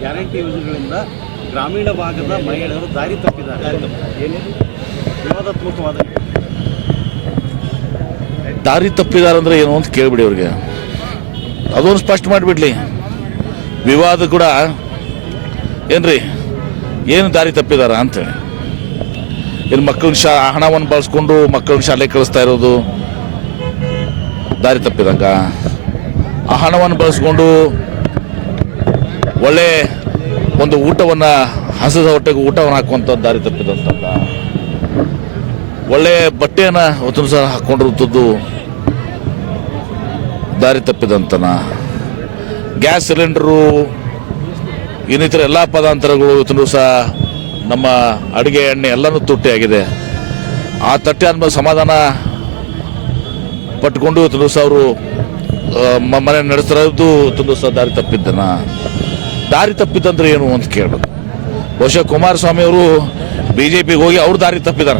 Guarantee ಯೋಜನೆಗಳಿಂದ ಗ್ರಾಮೀಣ ಭಾಗದ ಮಹಿಳೆಯರು ದಾರಿ ತಪ್ಪಿದ್ದಾರೆ. ಏನಿದು ವಿವಾದಾತ್ಮಕವಾದ ದಾರಿ ತಪ್ಪಿದ್ದಾರೆ ಅಂದ್ರೆ ಏನು ಅಂತ ಕೇಳಿಬಿಡಿ ಅವ್ರಿಗೆ. ಅದೊಂದು ಸ್ಪಷ್ಟ ಮಾಡಿಬಿಡ್ಲಿ. ವಿವಾದ ಕೂಡ ಏನ್ರಿ? ಏನು ದಾರಿ ತಪ್ಪಿದಾರ ಅಂತೇಳಿ ಇಲ್ಲಿ ಮಕ್ಕಳನ್ನ ಶಾ, ಹಣವನ್ನು ಬಳಸ್ಕೊಂಡು ಮಕ್ಕಳನ್ನ ಶಾಲೆಗೆ ಕಳಿಸ್ತಾ ಇರೋದು ದಾರಿ ತಪ್ಪಿದಂಗ? ಆ ಹಣವನ್ನು ಬಳಸ್ಕೊಂಡು ಒಳ್ಳೆ ಒಂದು ಊಟವನ್ನು ಹಸದ ಹೊಟ್ಟೆಗೂ ಊಟವನ್ನು ಹಾಕುವಂಥ ದಾರಿ ತಪ್ಪಿದಂತಲ್ಲ ಒಳ್ಳೆ ಬಟ್ಟೆಯನ್ನು ಸಹ ಹಾಕೊಂಡಿರುತ್ತದ್ದು ದಾರಿ ತಪ್ಪಿದಂತನ. ಗ್ಯಾಸ್ ಸಿಲಿಂಡರು, ಇನ್ನಿತರ ಎಲ್ಲ ಪದಾಂತರಗಳು ಇವತ್ತು ಸಹ ನಮ್ಮ ಅಡುಗೆ ಎಣ್ಣೆ ಎಲ್ಲನೂ ತುಟ್ಟಿಯಾಗಿದೆ ಆ ತಟ್ಟೆ ಅನ್ನ ಸಮಾಧಾನ ಪಟ್ಕೊಂಡು ಇವತ್ತು ಸಹ ಅವರು ಮನೆ ನಡೆಸ್ತಿರೋದು ಇವತ್ತು ಸಹ ದಾರಿ ತಪ್ಪಿದ್ದನ. ದಾರಿ ತಪ್ಪಿದ್ದಂದ್ರೆ ಏನು ಅಂತ ಕೇಳಬೇಕು. ಬಹುಶಃ ಕುಮಾರಸ್ವಾಮಿ ಅವರು ಬಿ ಜೆ ಪಿಗೆ ಹೋಗಿ ಅವ್ರು ದಾರಿ ತಪ್ಪಿದಾರ.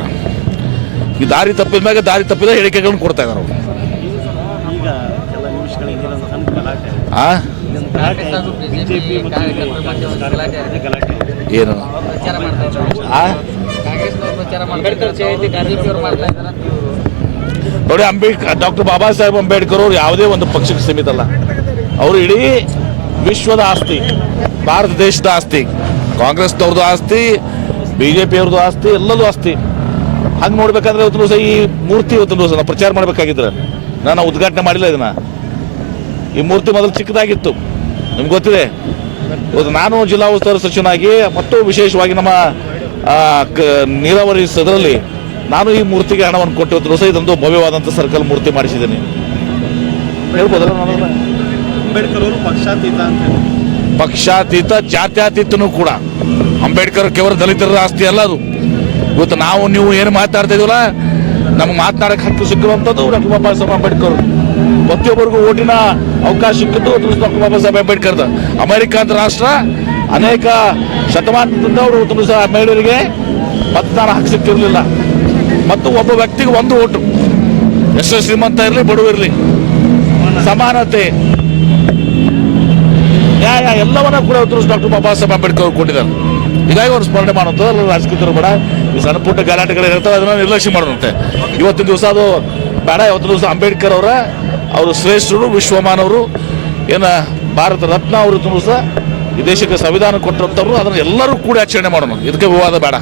ಈ ದಾರಿ ತಪ್ಪಿದ ಮ್ಯಾಗ ದಾರಿ ತಪ್ಪಿದ ಹೇಳಿಕೆಗಳನ್ನು ಕೊಡ್ತಾ ಇದಾರೆ ಅವರು. ಏನು? ನೋಡಿ ಅಂಬೇಡ್ಕರ್ ಡಾಕ್ಟರ್ ಬಾಬಾ ಸಾಹೇಬ್ ಅಂಬೇಡ್ಕರ್ ಅವರು ಯಾವುದೇ ಒಂದು ಪಕ್ಷಕ್ಕೆ ಸೀಮಿತ ಅಲ್ಲ. ಅವರು ಇಡೀ ವಿಶ್ವದ ಆಸ್ತಿ, ಭಾರತ ದೇಶದ ಆಸ್ತಿ, ಕಾಂಗ್ರೆಸ್ನವ್ರದ್ದು ಆಸ್ತಿ ಬಿ ಜೆ ಪಿಯವ್ರದ್ದು ಆಸ್ತಿ, ಎಲ್ಲದೂ ಆಸ್ತಿ. ಹಂಗೆ ನೋಡ್ಬೇಕಾದ್ರೆ ಇವತ್ತು ದಿವಸ ಈ ಮೂರ್ತಿ ಇವತ್ತು ದಿವಸ ಪ್ರಚಾರ ಮಾಡಬೇಕಾಗಿದ್ರೆ. ನಾನು ಉದ್ಘಾಟನೆ ಮಾಡಿಲ್ಲ ಇದನ್ನ. ಈ ಮೂರ್ತಿ ಮೊದಲು ಚಿಕ್ಕದಾಗಿತ್ತು. ನಿಮ್ಗೆ ಗೊತ್ತಿದೆ? ಇವತ್ತು ನಾನು ಜಿಲ್ಲಾ ಉಸ್ತುವಾರಿ ಸಚಿವನಾಗಿ, ಮತ್ತು ವಿಶೇಷವಾಗಿ ನಮ್ಮ ನೀರಾವರಿ ಸದರಲ್ಲಿ ನಾನು ಈ ಮೂರ್ತಿಗೆ ಹಣವನ್ನು ಕೊಟ್ಟು ಸಹ ದಿವಸ ಇದೊಂದು ಭವ್ಯವಾದಂಥ ಸರ್ಕಲ್ ಮೂರ್ತಿ ಮಾಡಿಸಿದ್ದೀನಿ. ಹೇಳ್ಬೋದಲ್ಲ ನಾನು? ಅಂಬೇಡ್ಕರ್ ಅವರು ಪಕ್ಷಾತೀತ ಅಂತ ಪಕ್ಷಾತೀತ, ಜಾತ್ಯಾತೀತನು ಕೂಡ. ಅಂಬೇಡ್ಕರ್ ಕೇವಲ ದಲಿತರ ಆಸ್ತಿ ಅಲ್ಲ ಅದು. ಇವತ್ತು ನಾವು, ನೀವು ಏನು ಮಾತಾಡ್ತಾ ಇದೀವಲ್ಲ? ನಮ್ಗೆ ಮಾತನಾಡಕ್ಕೆ ಹಕ್ಕು ಸಿಕ್ಕುವಂಥದ್ದು ಡಾಕ್ಟರ್ ಬಾಬಾ ಸಾಹೇಬ್ ಅಂಬೇಡ್ಕರ್. ಪ್ರತಿಯೊಬ್ಬರಿಗೂ ಓಟಿನ ಅವಕಾಶ ಸಿಕ್ಕಿದ್ದು ಡಾಕ್ಟರ್ ಬಾಬಾ ಸಾಹೇಬ್ ಅಂಬೇಡ್ಕರ್ ಅಮೆರಿಕ ಅಂತ ರಾಷ್ಟ್ರ, ಅನೇಕ ಶತಮಾನದಿಂದ ಅವರು ಸಹ ಮಹಿಳೆಯರಿಗೆ ಮತದಾನ ಹಕ್ಕು ಸಿಕ್ಕಿರಲಿಲ್ಲ. ಮತ್ತು ಒಬ್ಬ ವ್ಯಕ್ತಿಗೆ ಒಂದು ಓಟು. ಎಷ್ಟೋ ಶ್ರೀಮಂತ ಇರಲಿ ಬಡವ ಇರಲಿ. ಸಮಾನತೆ. ಎಲ್ಲವನ್ನ ಕೂಡ ಇವತ್ತು ಡಾಕ್ಟರ್ ಬಾಬಾ ಸಾಹೇಬ್ ಅಂಬೇಡ್ಕರ್ ಅವರು ಕೊಟ್ಟಿದ್ದಾರೆ. ಹೀಗಾಗಿ ಅವ್ರು ಸ್ಮರಣೆ ಮಾಡುವಂಥದ್ದು ರಾಜಕೀಯರು ಬೇಡ. ಈ ಸಣ್ಣ ಪುಟ್ಟ ಗಲಾಟೆಗಳು ಇರ್ತವೆ, ಅದನ್ನ ನಿರ್ಲಕ್ಷ್ಯ ಮಾಡುವಂತೆ. ಇವತ್ತಿನ ದಿವಸ ಅದು ಬೇಡ, ಇವತ್ತಿನ ದಿವಸ ಅಂಬೇಡ್ಕರ್ ಅವರ, ಅವರು ಶ್ರೇಷ್ಠರು ವಿಶ್ವಮಾನವರು ಏನ ಭಾರತ ರತ್ನ ಅವರು ದಿವಸ ಈ ದೇಶಕ್ಕೆ ಸಂವಿಧಾನ ಕೊಟ್ಟಂಥವ್ರು, ಅದನ್ನು ಎಲ್ಲರೂ ಕೂಡ ಆಚರಣೆ ಮಾಡೋಣ. ಇದಕ್ಕೆ ವಿವಾದ ಬೇಡ.